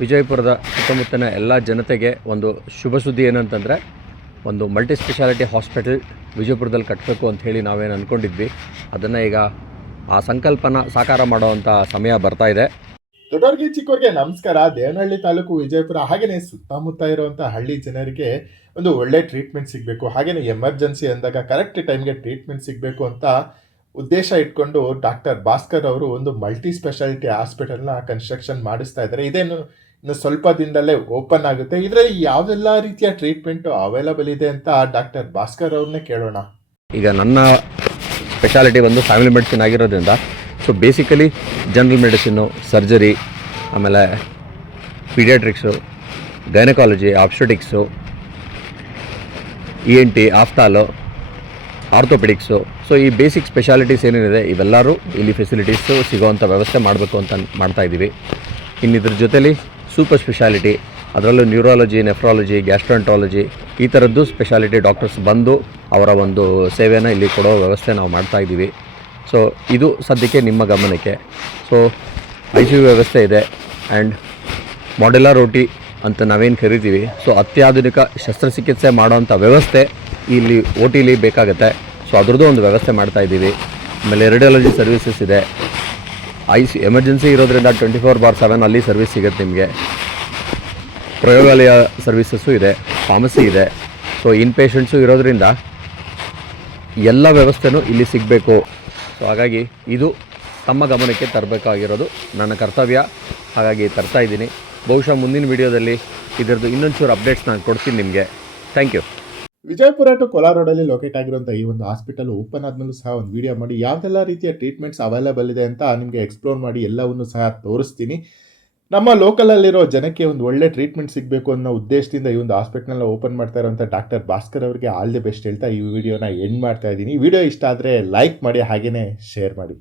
ವಿಜಯಪುರದ ಸುತ್ತಮುತ್ತಲಿನ ಎಲ್ಲ ಜನತೆಗೆ ಒಂದು ಶುಭ ಸುದ್ದಿ ಏನಂತಂದರೆ, ಒಂದು ಮಲ್ಟಿ ಸ್ಪೆಷಾಲಿಟಿ ಹಾಸ್ಪಿಟಲ್ ವಿಜಯಪುರದಲ್ಲಿ ಕಟ್ಟಬೇಕು ಅಂತ ಹೇಳಿ ನಾವೇನು ಅಂದ್ಕೊಂಡಿದ್ವಿ, ಅದನ್ನು ಈಗ ಆ ಸಂಕಲ್ಪನ ಸಾಕಾರ ಮಾಡುವಂಥ ಸಮಯ ಬರ್ತಾ ಇದೆ. ದೊಡ್ಡವ್ರಿಗೆ ಚಿಕ್ಕವ್ರಿಗೆ ನಮಸ್ಕಾರ. ದೇವನಹಳ್ಳಿ ತಾಲೂಕು ವಿಜಯಪುರ ಹಾಗೆಯೇ ಸುತ್ತಮುತ್ತ ಇರುವಂಥ ಹಳ್ಳಿ ಜನರಿಗೆ ಒಂದು ಒಳ್ಳೆ ಟ್ರೀಟ್ಮೆಂಟ್ ಸಿಗಬೇಕು, ಹಾಗೆಯೇ ಎಮರ್ಜೆನ್ಸಿ ಅಂದಾಗ ಕರೆಕ್ಟ್ ಟೈಮ್ಗೆ ಟ್ರೀಟ್ಮೆಂಟ್ ಸಿಗಬೇಕು ಅಂತ ಉದ್ದೇಶ ಇಟ್ಕೊಂಡು ಡಾಕ್ಟರ್ ಭಾಸ್ಕರ್ ಅವರು ಒಂದು ಮಲ್ಟಿ ಸ್ಪೆಷಾಲಿಟಿ ಹಾಸ್ಪಿಟಲ್ನ ಕನ್ಸ್ಟ್ರಕ್ಷನ್ ಮಾಡಿಸ್ತಾ ಇದ್ದಾರೆ. ಇದೇನು ಇನ್ನು ಸ್ವಲ್ಪ ದಿನದಲ್ಲೇ ಓಪನ್ ಆಗುತ್ತೆ. ಇದರಲ್ಲಿ ಯಾವುದೆಲ್ಲ ರೀತಿಯ ಟ್ರೀಟ್ಮೆಂಟು ಅವೈಲಬಲ್ ಇದೆ ಅಂತ ಡಾಕ್ಟರ್ ಭಾಸ್ಕರ್ ಅವ್ರನ್ನೇ ಕೇಳೋಣ. ಈಗ ನನ್ನ ಸ್ಪೆಷಾಲಿಟಿ ಒಂದು ಫ್ಯಾಮಿಲಿ ಮೆಡಿಸಿನ್ ಆಗಿರೋದ್ರಿಂದ, so basically general medicine, surgery, ಆಮೇಲೆ ಪೀಡಿಯಾಟ್ರಿಕ್ಸು, ಗೈನಕಾಲಜಿ, ಆಬ್ಸ್ಟೆಟಿಕ್ಸು, ENT, ಆಫ್ತಾಲು, ಆರ್ಥೋಪೆಡಿಕ್ಸು, ಸೊ ಈ ಬೇಸಿಕ್ ಸ್ಪೆಷಾಲಿಟೀಸ್ ಏನೇನಿದೆ ಇವೆಲ್ಲರೂ ಇಲ್ಲಿ ಫೆಸಿಲಿಟೀಸು ಸಿಗೋವಂಥ ವ್ಯವಸ್ಥೆ ಮಾಡಬೇಕು ಅಂತ ಮಾಡ್ತಾಯಿದ್ದೀವಿ. ಇನ್ನು ಇದ್ರ ಜೊತೆಲಿ ಸೂಪರ್ ಸ್ಪೆಷಾಲಿಟಿ, ಅದರಲ್ಲೂ ನ್ಯೂರಾಲಜಿ, ನೆಫ್ರಾಲಜಿ, ಗ್ಯಾಸ್ಟ್ರಾಂಟ್ರಾಲಜಿ ಈ ಥರದ್ದು ಸ್ಪೆಷಾಲಿಟಿ ಡಾಕ್ಟರ್ಸ್ ಬಂದು ಅವರ ಒಂದು ಸೇವೆಯನ್ನು ಇಲ್ಲಿ ಕೊಡೋ ವ್ಯವಸ್ಥೆ ನಾವು ಮಾಡ್ತಾಯಿದ್ದೀವಿ. ಸೊ ಇದು ಸದ್ಯಕ್ಕೆ ನಿಮ್ಮ ಗಮನಕ್ಕೆ. ಸೊ ICU ವ್ಯವಸ್ಥೆ ಇದೆ ಆ್ಯಂಡ್ ಮಾಡ್ಯುಲರ್ OT ಅಂತ ನಾವೇನು ಕರಿತೀವಿ, ಸೊ ಅತ್ಯಾಧುನಿಕ ಶಸ್ತ್ರಚಿಕಿತ್ಸೆ ಮಾಡೋವಂಥ ವ್ಯವಸ್ಥೆ ಇಲ್ಲಿ OTಲಿ ಬೇಕಾಗುತ್ತೆ. ಸೊ ಅದ್ರದ್ದು ಒಂದು ವ್ಯವಸ್ಥೆ ಮಾಡ್ತಾಯಿದ್ದೀವಿ. ಆಮೇಲೆ ರೇಡಿಯಾಲಜಿ ಸರ್ವಿಸಸ್ ಇದೆ. ಎಮರ್ಜೆನ್ಸಿ ಇರೋದ್ರಿಂದ 24/7 ಅಲ್ಲಿ ಸರ್ವಿಸ್ ಸಿಗುತ್ತೆ ನಿಮಗೆ. ಪ್ರಯೋಗಾಲಯ ಸರ್ವಿಸಸ್ಸು ಇದೆ, ಫಾರ್ಮಸಿ ಇದೆ. ಸೊ ಇನ್ ಪೇಷಂಟ್ಸು ಇರೋದ್ರಿಂದ ಎಲ್ಲ ವ್ಯವಸ್ಥೆನೂ ಇಲ್ಲಿ ಸಿಗಬೇಕು. ಸೊ ಹಾಗಾಗಿ ಇದು ತಮ್ಮ ಗಮನಕ್ಕೆ ತರಬೇಕಾಗಿರೋದು ನನ್ನ ಕರ್ತವ್ಯ. ಹಾಗಾಗಿ ತರ್ತಾಯಿದ್ದೀನಿ. ಬಹುಶಃ ಮುಂದಿನ ವಿಡಿಯೋದಲ್ಲಿ ಇದರದ್ದು ಇನ್ನೊಂಚೂರು ಅಪ್ಡೇಟ್ಸ್ ನಾನು ಕೊಡ್ತೀನಿ ನಿಮಗೆ. Thank you. Vijayapura to Kolar ರೋಡಲ್ಲಿ ಲೊಕೇಟ್ ಆಗಿರುವಂಥ ಈ ಒಂದು ಹಾಸ್ಪಿಟಲ್ ಓಪನ್ ಆದ್ಮೇಲೂ ಸಹ ಒಂದು ವಿಡಿಯೋ ಮಾಡಿ ಯಾವುದೆಲ್ಲ ರೀತಿಯ ಟ್ರೀಟ್ಮೆಂಟ್ಸ್ ಅವೈಲೇಬಲ್ ಇದೆ ಅಂತ ನಿಮಗೆ ಎಕ್ಸ್ಪ್ಲೋರ್ ಮಾಡಿ ಎಲ್ಲವನ್ನೂ ಸಹ ತೋರಿಸ್ತೀನಿ. ನಮ್ಮ ಲೋಕಲಲ್ಲಿರೋ ಜನಕ್ಕೆ ಒಂದು ಒಳ್ಳೆ ಟ್ರೀಟ್ಮೆಂಟ್ ಸಿಗಬೇಕು ಅನ್ನೋ ಉದ್ದೇಶದಿಂದ ಈ ಒಂದು ಹಾಸ್ಪಿಟಲ್ನ ಓಪನ್ ಮಾಡ್ತಾ ಇರುವಂಥ ಡಾಕ್ಟರ್ ಭಾಸ್ಕರ್ ಅವರಿಗೆ ಆಲ್ ದಿ ಬೆಸ್ಟ್ ಹೇಳ್ತಾ ಈ ವಿಡಿಯೋನ ಎಂಡ್ ಮಾಡ್ತಾ ಇದ್ದೀನಿ. ವಿಡಿಯೋ ಇಷ್ಟ ಆದರೆ ಲೈಕ್ ಮಾಡಿ, ಹಾಗೆಯೇ ಶೇರ್ ಮಾಡಿ.